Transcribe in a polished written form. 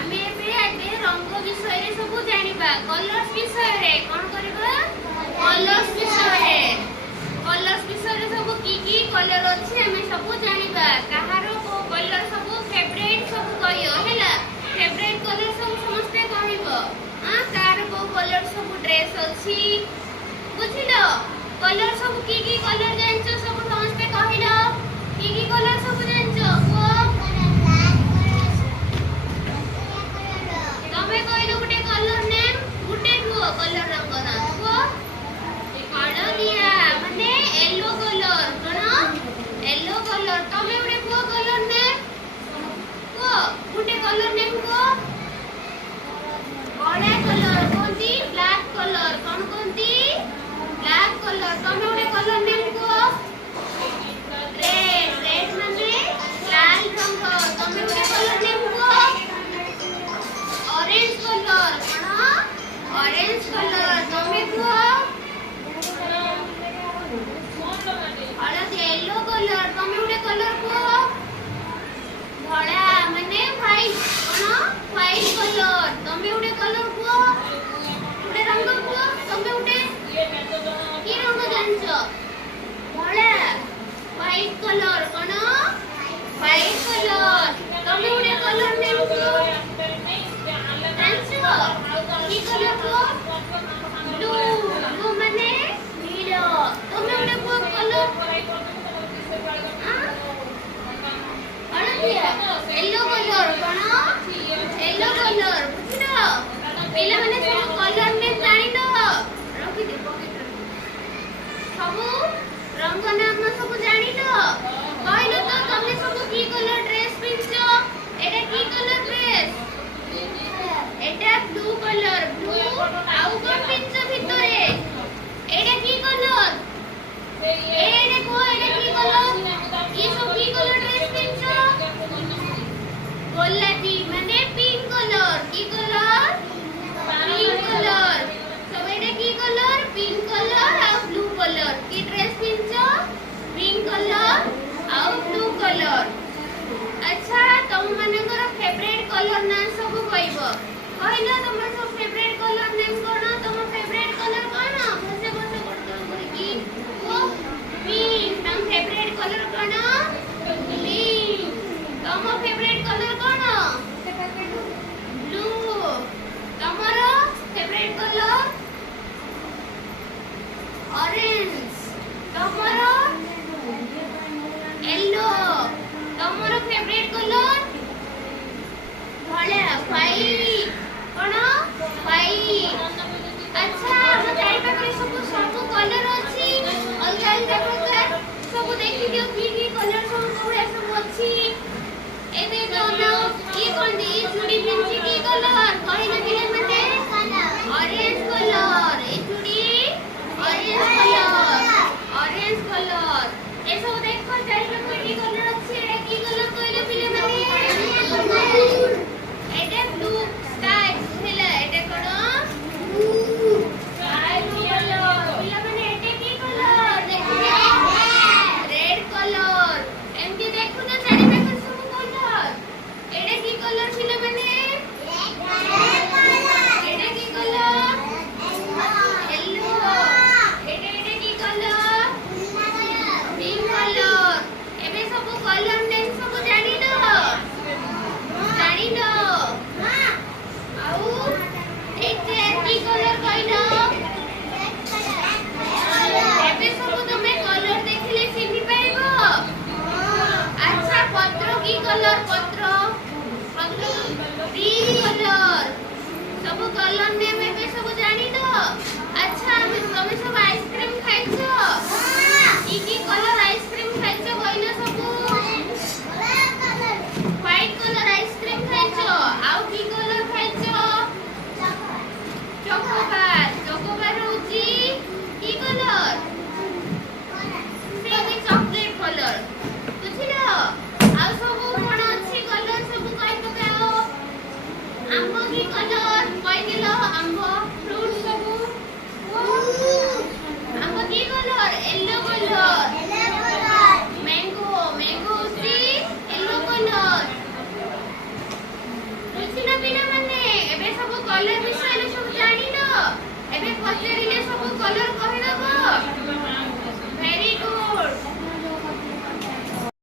आमे एबे आगे रंग विषय रे सब जानिबा कलर्स विषय रे कोन करबा कलर्स विषय रे सब की कलर अछि हमें सब जानिबा कहारो को कलर सब फेवरेट सब कहियो हैला फेवरेट कलर सब समस्त कहिबो हां कार को कलर सब ड्रेस अछि बुझिलो कलर सब की कलर जानछो सब समस्त कहिलो की कलर सब जानछो वो तमे कहिलो गुटे कलर नेम गुटे कुओ कलर रंग ना कुओ हळदिया माने येलो कलर कोन येलो कलर तमे गुटे कुओ कलर नेम कुओ गुटे कलर नेम कुओ बड़ा कलर कोंती ब्लैक कलर कोन कोंती ब्लैक कलर तमे गुटे कलर नेम कुओ रेड रेड माने लाल रंग तमे गुटे कलर नेम कुओ ऑरेंज कलर कोन ऑरेंज कलर तमे कुओ हळदी येलो कलर तमे गुटे कलर कुओ धळा माने व्हाइट कोन व्हाइट कलर तमे गुटे कलर कुओ गुटे रंग कुओ तमे गुटे की रंग जानछो धळा व्हाइट कलर कोन व्हाइट कलर तमे गुटे कलर नेम कुओ जानछो की कलर कुओ ब्लू ब्लू माने नीलो तमे गुटे कुओ कलर हळदिया येलो कलर कोन येलो कलर बुझिलो पिला माने सब कलर ने जानि दो रखि दे पॉकेट सब रंग नाम सब जानि दो कहलो तो तमे सब की कलर ड्रेस पिनछो एटा की कलर ड्रेस एटा ब्लू कलर ब्लू आउ कोन पिनछो भितरे एटा की कलर एटा को एटा की कलर ये सब की कलर ड्रेस पिनछो गोलापी माने पिंक कलर की कलर पिंक कलर सब एटा की कलर पिंक कलर आ ब्लू कलर की ड्रेस पिनछो पिंक कलर आ ब्लू कलर अच्छा तुम मानकर फेवरेट कलर ना सब कहबो कहलो तुम सब फेवरेट कलर नेम कोन तुम फेवरेट कलर कोन बसे बसे करतो की ओ पिंक तुम फेवरेट कलर कोन पिंक तुम फेवरेट कलर कोन ब्लू तमरो फेवरेट कलर ऑरेंज तमरो येलो तमरो फेवरेट कलर धळा व्हाइट कोन व्हाइट अच्छा हम चारि पाखरे सब कलर अछि अलगा अलगा प्रकार सब देखि दियो की कलर सब कोहे सब अछि एबे तो ना की कोन दी चूड़ी पिनछि की कलर कहिला दिले मते ऑरेंज कलर ए चूड़ी ऑरेंज कलर ए सब देखो चारि पाखरे की कलर अछि एटा की कलर कहिला पिले मते एटा ब्लू स्काई हेला एटा कोन ब्लू स्काई कलर पिला माने एटा की कलर देखिए रेड कलर एमती देखु ना चारि पाखरे सब कलर एटा की कलर पिला माने एटा की कलर येलो एटा की कलर पिंक कलर एबे सब कलर नेम सब जानि दो आउ एक की कलर कहलो एबे सब तुमे कलर देखले चिन्हि पाइबो अच्छा पत्र की कलर पत्र ग्रीन कलर सब कलर नेम एबे सब जानि दो अच्छा तुमे सब आइसक्रीम खाइछो की कलर आइसक्रीम खाइछो कहलो सब व्हाइट कलर आइसक्रीम खाइछो आउ की कलर खाइछो चॉकबार होची की कलर से भी चॉकलेट कलर बुझिलो आउ सब कोन अछि कलर सब कहि पकाओ आंबो की कलर कहि दिलो आंबो फ्रूट सब आंबो की कलर येलो कलर